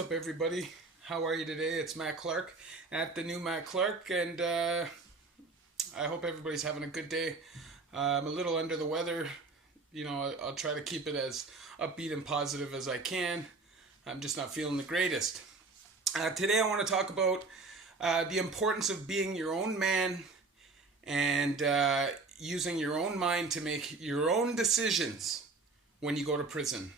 up, everybody? How are you today? It's Matt Clark at the new Matt Clark, and I hope everybody's having a good day. I'm a little under the weather. I'll try to keep it as upbeat and positive as I can. I'm just not feeling the greatest. Today, I want to talk about the importance of being your own man and using your own mind to make your own decisions when you go to prison.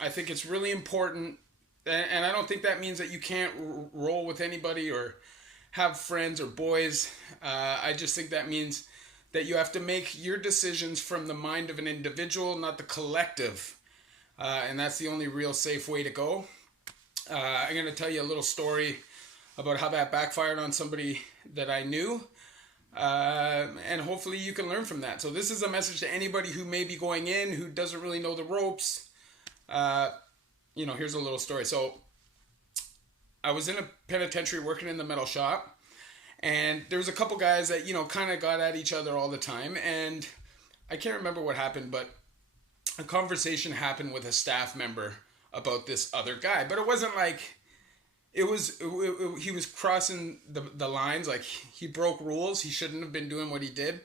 I think it's really important, and I don't think that means that you can't roll with anybody or have friends or boys. I just think that means that you have to make your decisions from the mind of an individual, not the collective. And that's the only real safe way to go. I'm going to tell you a little story about how that backfired on somebody that I knew. And hopefully you can learn from that. So this is a message to anybody who may be going in, who doesn't really know the ropes. Here's a little story. So I was in a penitentiary working in the metal shop, and there was a couple guys that, kind of got at each other all the time. And I can't remember what happened, but a conversation happened with a staff member about this other guy. But it wasn't like, he was crossing the lines. Like, he broke rules. He shouldn't have been doing what he did.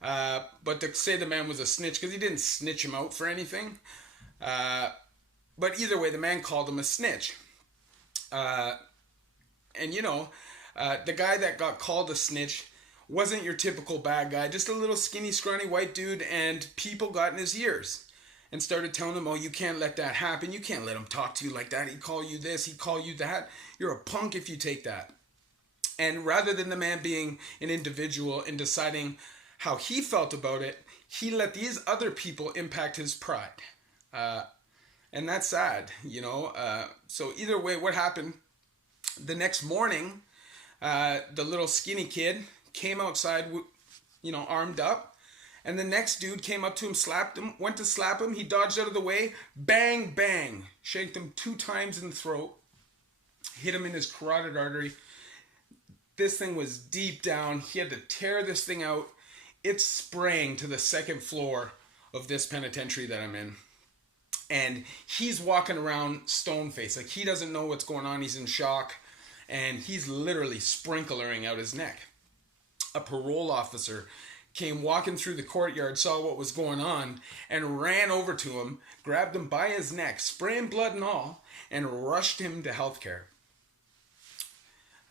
But to say the man was a snitch, because he didn't snitch him out for anything. But either way, the man called him a snitch. The guy that got called a snitch wasn't your typical bad guy, just a little skinny, scrawny white dude, and people got in his ears and started telling him, oh, you can't let that happen. You can't let him talk to you like that. He'd call you this, he'd call you that. You're a punk if you take that. And rather than the man being an individual and deciding how he felt about it, he let these other people impact his pride. And that's sad, So either way, what happened? The next morning, the little skinny kid came outside, armed up. And the next dude came up to him, slapped him, went to slap him. He dodged out of the way. Bang, bang. Shanked him 2 times in the throat. Hit him in his carotid artery. This thing was deep down. He had to tear this thing out. It sprang to the 2nd floor of this penitentiary that I'm in. And he's walking around stone-faced. Like, he doesn't know what's going on. He's in shock. And he's literally sprinklering out his neck. A parole officer came walking through the courtyard, saw what was going on, and ran over to him, grabbed him by his neck, spraying blood and all, and rushed him to healthcare.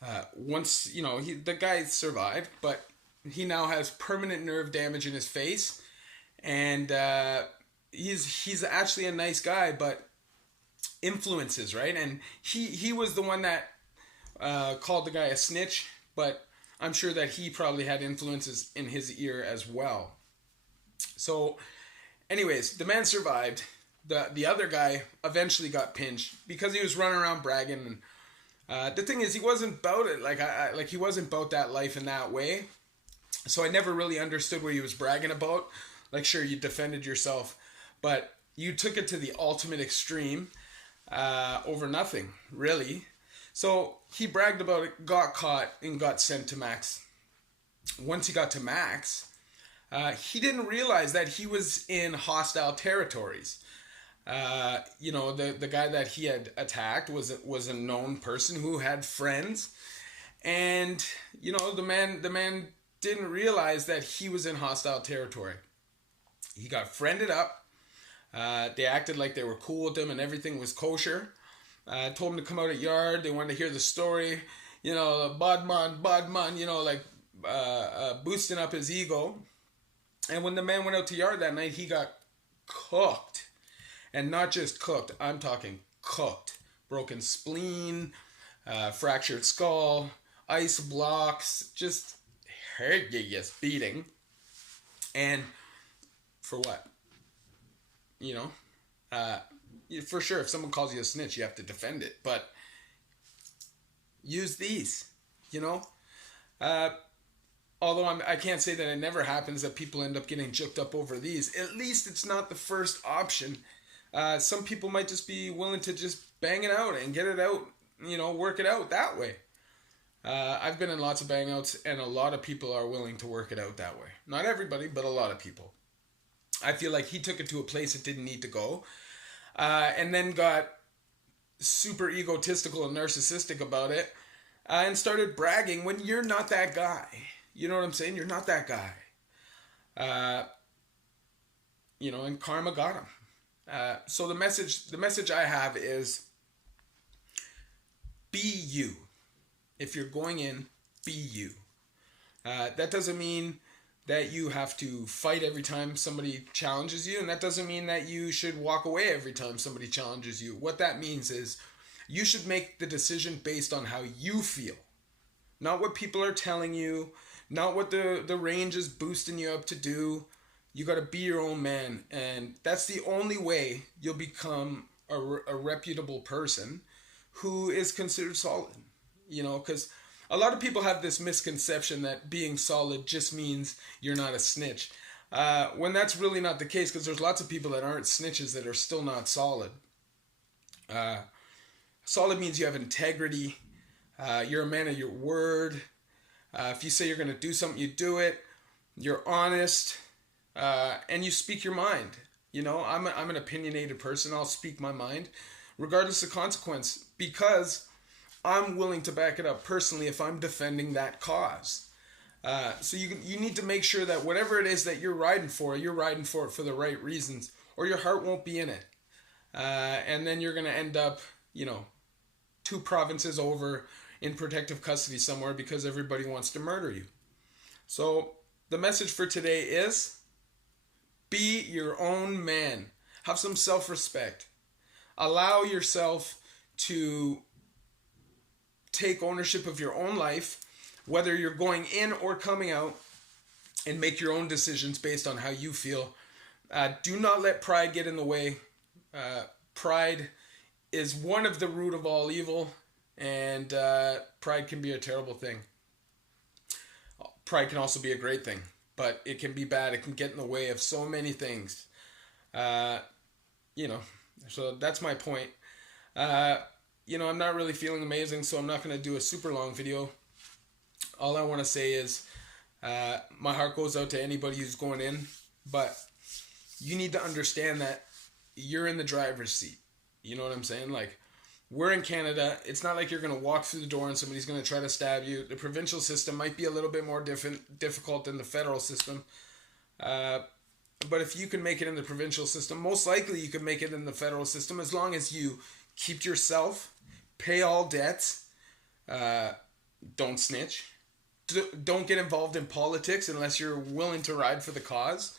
The guy survived, but he now has permanent nerve damage in his face, and he's actually a nice guy, but influences, right? And he was the one that called the guy a snitch, but I'm sure that he probably had influences in his ear as well. So, anyways, the man survived. The other guy eventually got pinched because he was running around bragging. And the thing is, he wasn't about it. He wasn't about that life in that way. So I never really understood what he was bragging about. Like, sure, you defended yourself, but you took it to the ultimate extreme over nothing, really. So he bragged about it, got caught, and got sent to Max. Once he got to Max, he didn't realize that he was in hostile territories. The guy that he had attacked was a known person who had friends, and the man didn't realize that he was in hostile territory. He got friended up. They acted like they were cool with him and everything was kosher. Told him to come out at yard. They wanted to hear the story. Badman, boosting up his ego. And when the man went out to yard that night, he got cooked. And not just cooked, I'm talking cooked. Broken spleen, fractured skull, ice blocks, just hideous beating. And for what? For sure, if someone calls you a snitch, you have to defend it. But use these, Although I can't say that it never happens that people end up getting juked up over these. At least it's not the first option. Some people might just be willing to just bang it out and get it out, work it out that way. I've been in lots of bang outs, and a lot of people are willing to work it out that way. Not everybody, but a lot of people. I feel like he took it to a place it didn't need to go. And then got super egotistical and narcissistic about it, and started bragging when you're not that guy. You know what I'm saying? You're not that guy. And karma got him. So the message I have is, be you. If you're going in, be you. That doesn't mean that you have to fight every time somebody challenges you, and that doesn't mean that you should walk away every time somebody challenges you. What that means is you should make the decision based on how you feel, not what people are telling you, not what the range is boosting you up to do. You got to be your own man, and that's the only way you'll become a reputable person who is considered solid. Because a lot of people have this misconception that being solid just means you're not a snitch. When that's really not the case, because there's lots of people that aren't snitches that are still not solid. Solid means you have integrity. You're a man of your word. If you say you're going to do something, you do it. You're honest, and you speak your mind. I'm an opinionated person. I'll speak my mind, regardless of consequence, because I'm willing to back it up personally if I'm defending that cause. So you need to make sure that whatever it is that you're riding for it for the right reasons, or your heart won't be in it. And then you're going to end up, 2 provinces over in protective custody somewhere because everybody wants to murder you. So the message for today is, be your own man. Have some self-respect. Allow yourself to take ownership of your own life, whether you're going in or coming out, and make your own decisions based on how you feel. Do not let pride get in the way. Pride is one of the root of all evil, and pride can be a terrible thing. Pride can also be a great thing, but it can be bad. It can get in the way of so many things. So that's my point. I'm not really feeling amazing, so I'm not going to do a super long video. All I want to say is, my heart goes out to anybody who's going in, but you need to understand that you're in the driver's seat. You know what I'm saying? Like, we're in Canada. It's not like you're going to walk through the door and somebody's going to try to stab you. The provincial system might be a little bit more difficult than the federal system. But if you can make it in the provincial system, most likely you can make it in the federal system, as long as you keep to yourself, pay all debts, don't snitch, don't get involved in politics unless you're willing to ride for the cause,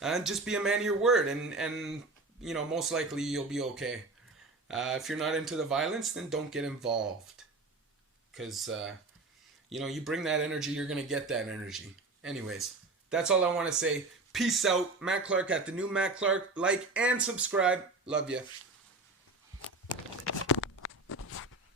and just be a man of your word, and most likely you'll be okay. If you're not into the violence, then don't get involved, because you bring that energy, you're gonna get that energy. Anyways, that's all I want to say. Peace out. Matt Clark at the new Matt Clark. Like and subscribe. Love ya.